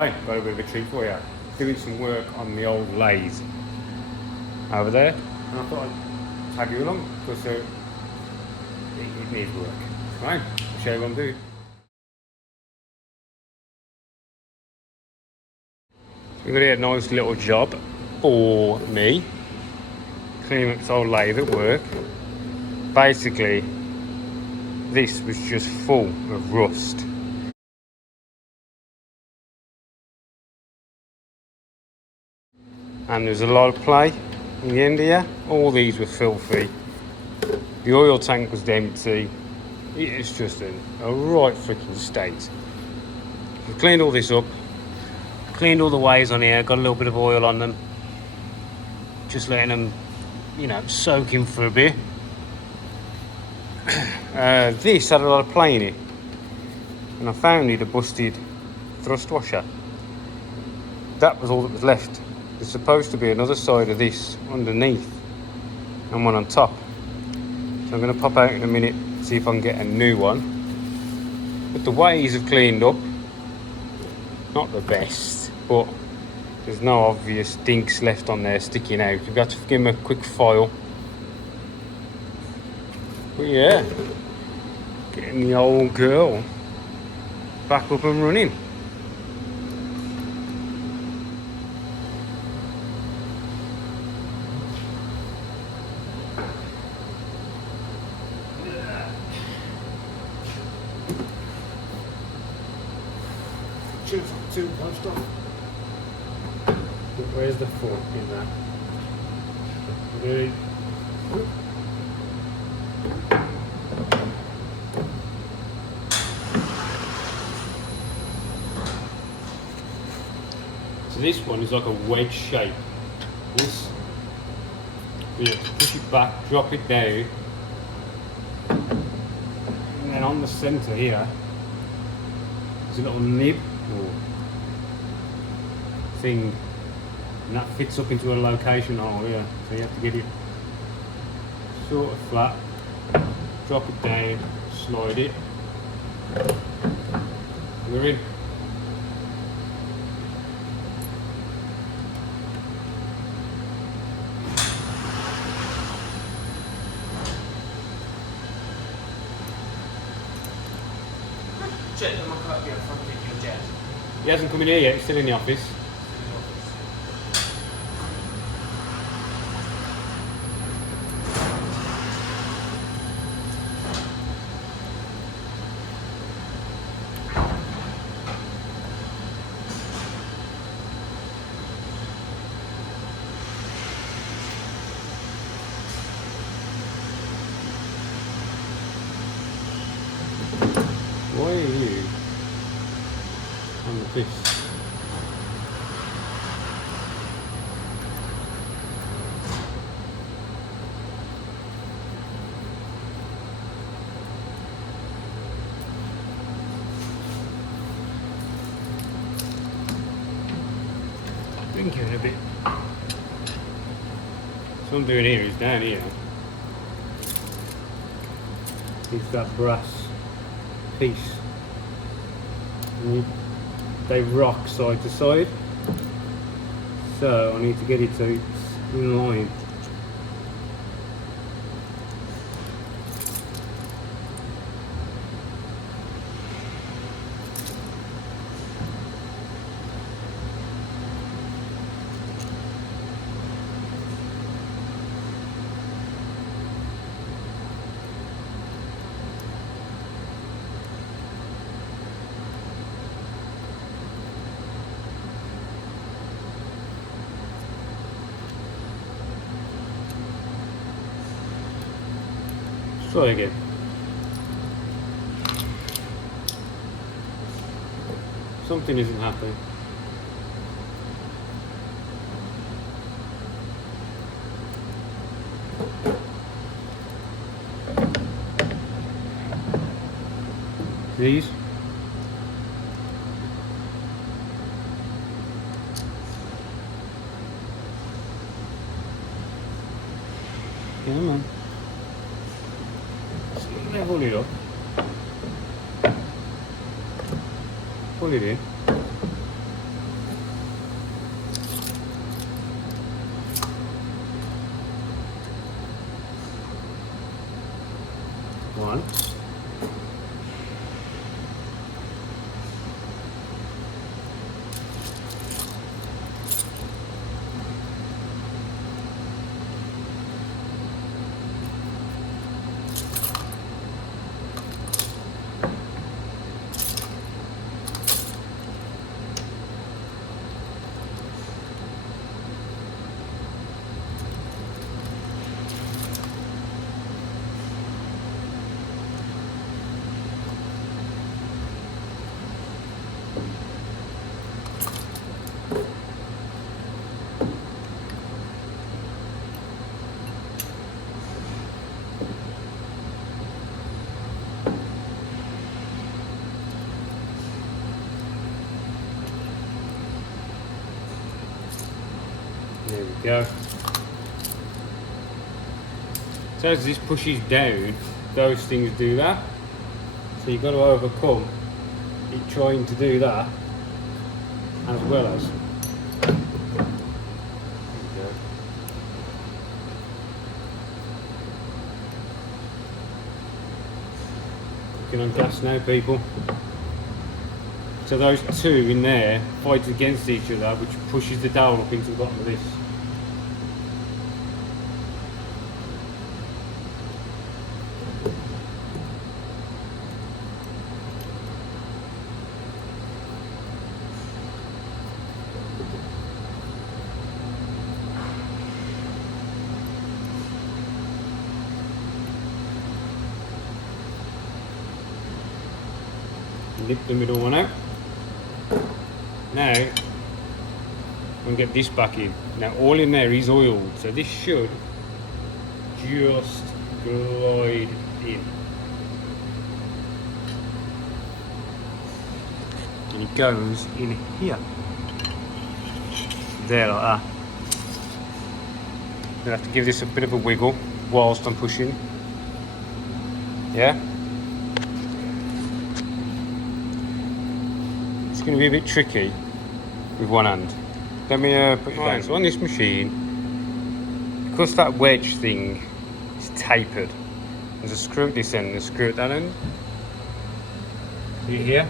Hey, got a bit of a treat for you. Doing some work on the old lathe over there, and I thought I'd tag you along because it needs work. Right, I'll show you what I'm doing. We've got here a nice little job for me. Cleaning up this old lathe at work. Basically, this was just full of rust. And there's a lot of play in the end here. All these were filthy. The oil tank was empty. It is just a right freaking state. We've cleaned all this up. Cleaned all the ways on here. Got a little bit of oil on them. Just letting them, soak in for a bit. This had a lot of play in it. And I found it a busted thrust washer. That was all that was left. There's supposed to be another side of this underneath and one on top. So I'm going to pop out in a minute, see if I can get a new one. But the ways have cleaned up. Not the best, but there's no obvious dinks left on there sticking out. You've got to give them a quick file. But yeah, getting the old girl back up and running. Two punched off. Where's the fork in that? Really? So this one is like a wedge shape. This, you have to push it back, drop it down, and then on the centre here, there's a little nib or thing, and that fits up into a location hole here. So you have to get it sort of flat, drop it down, slide it, and we're in. He hasn't come in here yet, he's still in the office. Why are you on the piss? Thinking a bit. So what I'm doing here is down here. It's that brass piece. And they rock side to side. So I need to get it so it's in line. Try again. Something isn't happening. These. Come on. Level it up. Pull it in. on. There we go. So as this pushes down, those things do that. So you've got to overcome it trying to do that as well as. There we go. Cooking on gas now, people. So those two in there fight against each other, which pushes the dowel up into the bottom of this. Nip the middle one out. Now, I'm going to get this back in. Now, all in there is oiled, so this should just glide in. And it goes in here. There, like that. Then I have to give this a bit of a wiggle whilst I'm pushing. Yeah? It's going to be a bit tricky with one hand. Let me put you down. So on this machine, because that wedge thing is tapered, there's a screw at this end and a screw at that end. See it here?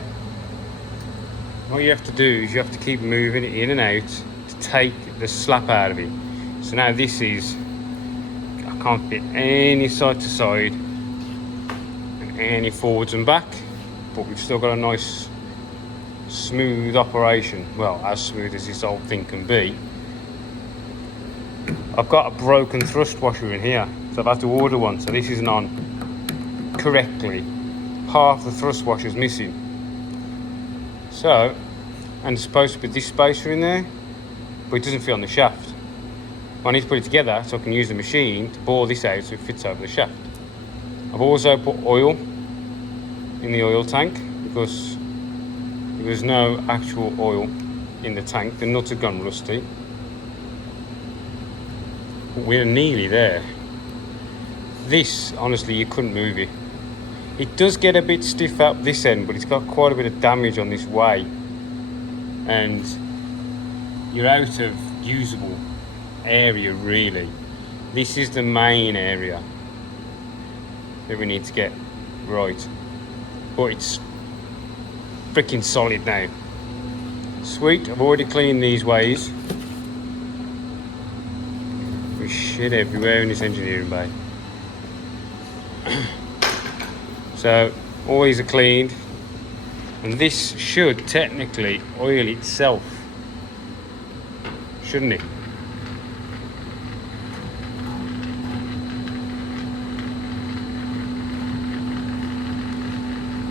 What you have to do is you have to keep moving it in and out to take the slap out of it. So now this is, I can't fit any side to side and any forwards and back, but we've still got a nice smooth operation. Well, as smooth as this old thing can be. I've got a broken thrust washer in here, so I've had to order one, so this isn't on correctly. Half the thrust washer's missing. So, and there's supposed to be this spacer in there, but it doesn't fit on the shaft. I need to put it together so I can use the machine to bore this out so it fits over the shaft. I've also put oil in the oil tank because there was no actual oil in the tank. The nuts had gone rusty. But we're nearly there. This, honestly, you couldn't move it. It does get a bit stiff up this end, but it's got quite a bit of damage on this way. And you're out of usable area, really. This is the main area that we need to get right. But it's freaking solid now. Sweet, I've already cleaned these ways. There's shit everywhere in this engineering bay. So, all these are cleaned. And this should technically oil itself. Shouldn't it?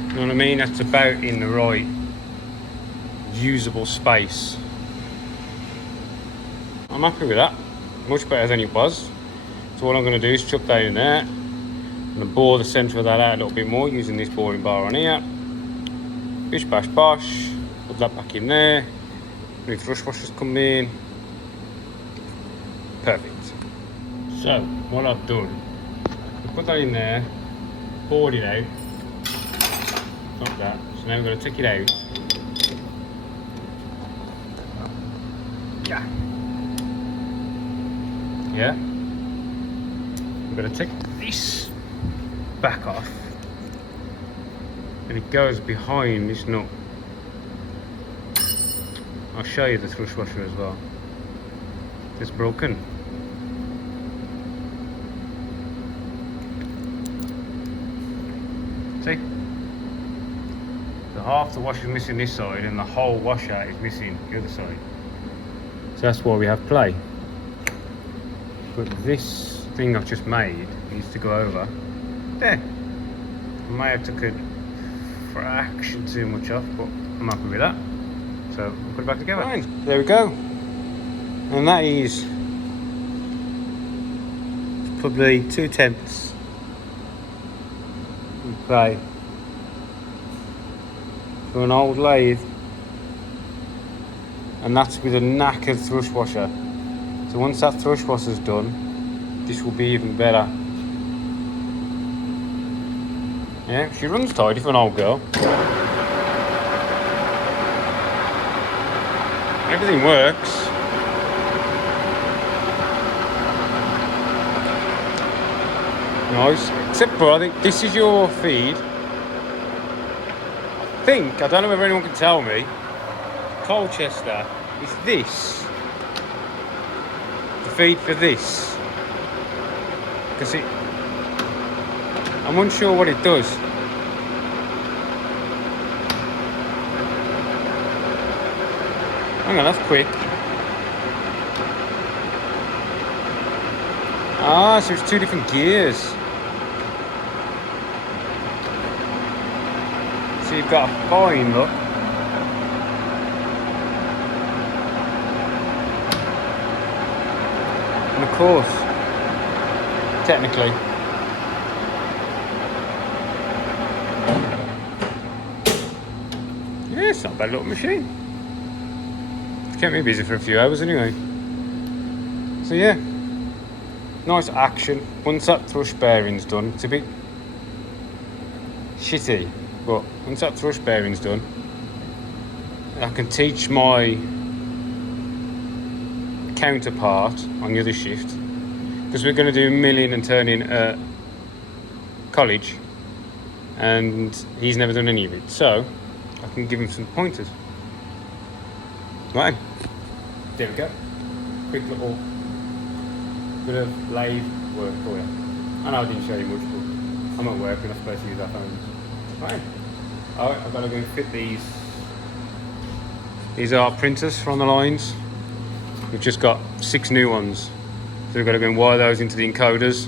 You know what I mean? That's about in the right usable space. I'm happy with that. Much better than it was. So all I'm going to do is chuck that in there. I'm going to bore the centre of that out a little bit more using this boring bar on here. Bish bash bosh. Put that back in there. New thrust washers come in. Perfect. So what I've done, I put that in there, bored it out. Like that. So now we're going to take it out. Yeah. Yeah. We're going to take this back off. and it goes behind this nut. I'll show you the thrust washer as well. It's broken. See? So half the washer is missing this side and the whole washer is missing the other side. So that's why we have play. But this thing I've just made needs to go over there. I may have took a fraction too much off, but I'm happy with that. So we'll put it back together. Fine. There we go. And that is probably 2/10 play for an old lathe, and that's with a knackered thrust washer. So once that thrust washer's done, this will be even better. Yeah, she runs tidy for an old girl. Everything works. Nice, except for I think this is your feed. I don't know if anyone can tell me, Colchester is this. The feed for this. Because I'm unsure what it does. Hang on, that's quick. Ah, so it's two different gears. So you've got a fine, look. And of course, technically, yeah, it's not a bad little machine. It's kept me busy for a few hours anyway. So yeah, nice action. Once that thrust bearing's done, it's a bit shitty, but once that thrust bearing's done, I can teach my counterpart on the other shift, because we're going to do milling and turning at college, and he's never done any of it, so I can give him some pointers. Right, there we go. Quick little bit of lathe work for you. I know I didn't show you much, but I'm at work and I'm supposed to use our phones. Right. Alright, I've got to go and fit these. These are printers from the lines. We've just got 6 new ones. So we've got to go and wire those into the encoders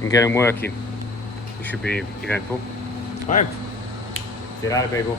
and get them working. It should be eventful. Alright. See you later, people.